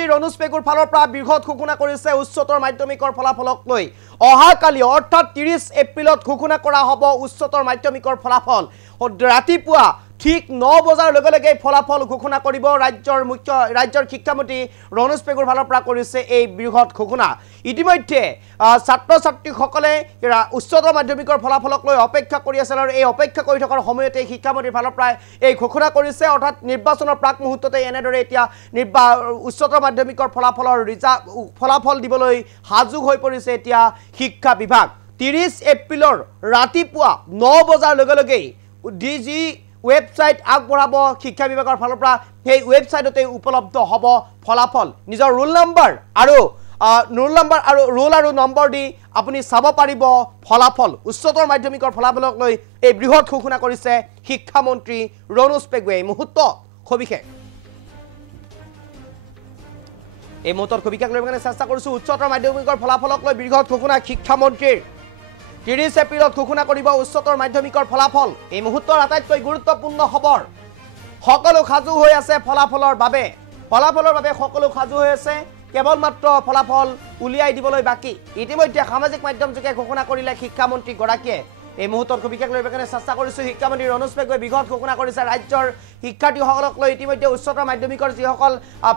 ৰণোজ পেগুৰ ফালৰ পৰা বৃহৎ ঘোষণা কৰিছে উচ্চতৰ মাধ্যমিকৰ ফলাফলক লৈ অহাকালি অৰ্থাৎ 30 এপ্ৰিলত ঘোষণা কৰা হ'ব উচ্চতৰ মাধ্যমিকৰ ফলাফল ৰাতিপুৱা ঠিক 9 বজাৰ লগে লগে ফলাফল ঘোষণা কৰিব ৰাজ্যৰ শিক্ষামন্ত্ৰী ৰণোজ পেগুৰ ফালৰ পৰা কৰিছে এই বৃহৎ ঘোষণা ইতিমধ্যে ছাত্ৰ ছাত্ৰীসকলে উচ্চতৰ মাধ্যমিকৰ ফলাফলক লৈ অপেক্ষা কৰি আছে আৰু এই অপেক্ষা কৰি থকাৰ সময়তে শিক্ষামন্ত্ৰীৰ ফালৰ পৰা এই ঘোষণা কৰিছে অৰ্থাৎ নিৰ্বাচনৰ প্ৰাক মুহূৰ্ততে এনেদৰে এতিয়া উচ্চতৰ মাধ্যমিকৰ ফলাফল দিবলৈ হাজু হৈ পৰিছে এতিয়া শিক্ষা বিভাগ 30 এপ্ৰিলৰ ৰাতিপুৱা 9 বজাৰ লগে লগে ডিজি ৱেবসাইট আগবঢ়াব শিক্ষা বিভাগৰ ফালৰ পৰা সেই ৱেবসাইটতে উপলব্ধ হ'ব ফলাফল নিজৰ ৰোল নম্বৰ আৰু ৰোল আৰু নম্বৰ দি আপুনি চাব পাৰিব ফলাফল উচ্চতৰ মাধ্যমিকৰ ফলাফলক লৈ এই বৃহৎ ঘোষণা কৰিছে শিক্ষামন্ত্ৰী ৰণোজ পেগুৱে এই মুহূৰ্তত সবিশেষ এই মুহূৰ্তত সবিশেষ লৈ চেষ্টা কৰিছো উচ্চতৰ মাধ্যমিকৰ ফলাফলক লৈ বৃহৎ ঘোষণা শিক্ষামন্ত্ৰীৰ 30 এপ্ৰিলত ঘোষণা কৰিব উচ্চতৰ মাধ্যমিকৰ ফলাফল এই মুহূৰ্তৰ আটাইতকৈ গুৰুত্বপূৰ্ণ খবৰ সকলো খাজু হৈ আছে ফলাফলৰ বাবে সকলো খাজু হৈ আছে কেৱল মাত্ৰ ফলাফল উলিয়াই দিবলৈ বাকি ইতিমধ্যে সামাজিক মাধ্যম যোগে ঘোষণা কৰিলে শিক্ষামন্ত্ৰী গৰাকীয়ে এই মুহূৰ্তত বিশেষ লৈ চেষ্টা কৰিছো শিক্ষামন্ত্ৰী ৰণোজ পেগুৱে বৃহৎ ঘোষণা কৰিছে ৰাজ্যৰ শিক্ষাৰ্থীসকলক লৈ ইতিমধ্যে উচ্চতৰ মাধ্যমিকৰ যিসকল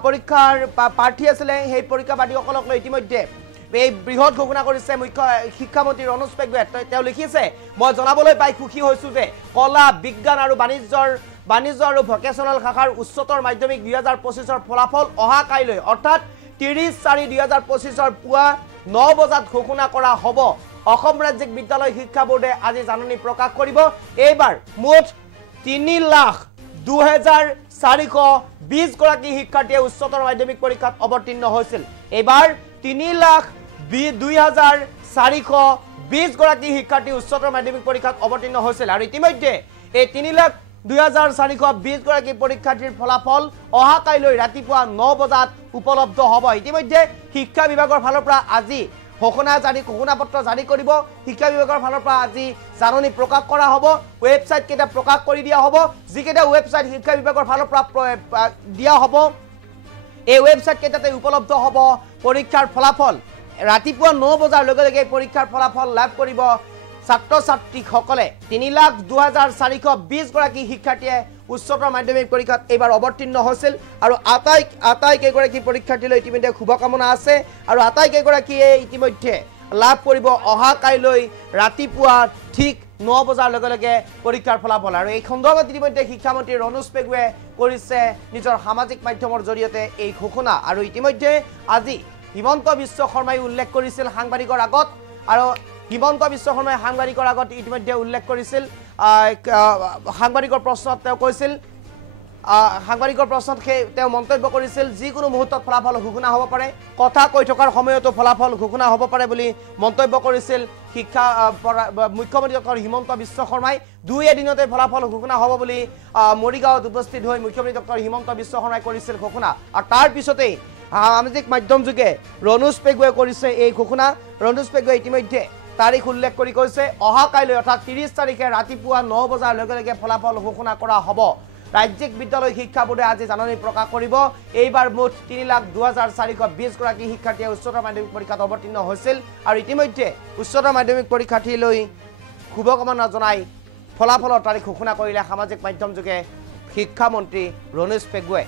পৰীক্ষাৰ প্ৰাৰ্থী আছিলে সেই পৰীক্ষাবাদীসকলক লৈ ইতিমধ্যে এই বৃহৎ ঘোষণা কৰিছে মুখ্য শিক্ষামন্ত্ৰী ৰণোজ পেগুৱে তেওঁ লিখিছে মই জনাবলৈ পাই খুশি হৈছো যে কলা বিজ্ঞান আৰু বাণিজ্য আৰু ভকেশনাল শাখাৰ উচ্চতৰ মাধ্যমিক 2025ৰ ফলাফল অহা কাইলৈ অৰ্থাৎ 30/4/2025ৰ পুৱা 9 বজাত ঘোষণা কৰা হ'ব অসম ৰাজ্যিক বিদ্যালয় শিক্ষা বোৰ্ডে আজি জাননী প্ৰকাশ কৰিব এইবাৰ মুঠ 3,02,420 গৰাকী শিক্ষাৰ্থীয়ে উচ্চতৰ মাধ্যমিক পৰীক্ষাত অৱতীৰ্ণ হৈছিল এইবাৰ 3,02,420 গৰাকী শিক্ষাৰ্থী উচ্চতৰ মাধ্যমিক পৰীক্ষাত অৱতীৰ্ণ হৈছিল আৰু ইতিমধ্যে এই 3,02,420 গৰাকী পৰীক্ষাৰ্থীৰ ফলাফল অহা কাইলৈ ৰাতিপুৱা 9 বজাত উপলব্ধ হ'ব ইতিমধ্যে শিক্ষা বিভাগৰ ফালৰ পৰা আজি ঘোষণাপত্ৰ জাৰি কৰিব শিক্ষা বিভাগৰ ফালৰ পৰা আজি জাননী প্ৰকাশ কৰা হ'ব ৱেবসাইট কেইটা প্ৰকাশ কৰি দিয়া হ'ব যিকেইটা ৱেবসাইট শিক্ষা বিভাগৰ ফালৰ পৰা দিয়া হ'ব এই ৱেবসাইট কেইটাতে উপলব্ধ হ'ব পৰীক্ষাৰ ফলাফল ৰাতিপুৱা 9 বজাৰ লগে লগে পৰীক্ষাৰ ফলাফল লাভ কৰিব ছাত্ৰ ছাত্ৰীসকলে 3,02,420 গৰাকী শিক্ষাৰ্থীয়ে উচ্চতৰ মাধ্যমিক পৰীক্ষাত এইবাৰ অৱতীৰ্ণ হৈছিল আৰু আটাইকেইগৰাকী পৰীক্ষাৰ্থীলৈ ইতিমধ্যে শুভকামনা আছে আৰু আটাইকেইগৰাকীয়ে ইতিমধ্যে লাভ কৰিব অহা কাইলৈ ৰাতিপুৱা ঠিক 9 বজাৰ লগে লগে পৰীক্ষাৰ ফলাফল আৰু এই সন্দৰ্ভত ইতিমধ্যে শিক্ষামন্ত্ৰী ৰণোজ পেগুৱে কৰিছে নিজৰ সামাজিক মাধ্যমৰ জৰিয়তে এই ঘোষণা আৰু ইতিমধ্যে আজি হিমন্ত বিশ্ব শৰ্মাই উল্লেখ কৰিছিল সাংবাদিকৰ আগত আৰু হিমন্ত বিশ্ব শৰ্মাই সাংবাদিকৰ আগত ইতিমধ্যে উল্লেখ কৰিছিল সাংবাদিকৰ প্ৰশ্নত তেওঁ কৈছিল সাংবাদিকৰ প্ৰশ্নত তেওঁ মন্তব্য কৰিছিল যিকোনো মুহূৰ্তত ফলাফল ঘোষণা হ'ব পাৰে কথা কৈ থকাৰ সময়তো ফলাফল ঘোষণা হ'ব পাৰে বুলি মন্তব্য কৰিছিল মুখ্যমন্ত্ৰী ডক্টৰ হিমন্ত বিশ্ব শৰ্মাই 2 এদিনতে ফলাফল ঘোষণা হ'ব বুলি মৰিগাঁৱত উপস্থিত হৈ মুখ্যমন্ত্ৰী ডক্টৰ হিমন্ত বিশ্ব শৰ্মাই কৰিছিল ঘোষণা আৰু তাৰ পিছতেই সামাজিক মাধ্যম যোগে ৰণোজ পেগুৱে কৰিছে এই ঘোষণা ৰণোজ পেগুৱে ইতিমধ্যে তাৰিখ উল্লেখ কৰি কৈছে অহা কাইলৈ অৰ্থাৎ 30 তাৰিখে ৰাতিপুৱা 9 বজাৰ লগে লগে ফলাফল ঘোষণা কৰা হ'ব ৰাজ্যিক বিদ্যালয় শিক্ষা বোৰ্ডে আজি জাননী প্ৰকাশ কৰিব এইবাৰ মুঠ 3,02,420 গৰাকী শিক্ষাৰ্থীয়ে উচ্চতৰ মাধ্যমিক পৰীক্ষাত অৱতীৰ্ণ হৈছিল আৰু ইতিমধ্যে উচ্চতৰ মাধ্যমিক পৰীক্ষাৰ্থীলৈ শুভকামনা জনাই ফলাফলৰ তাৰিখ ঘোষণা কৰিলে সামাজিক মাধ্যম যোগে শিক্ষামন্ত্ৰী ৰণোজ পেগুৱে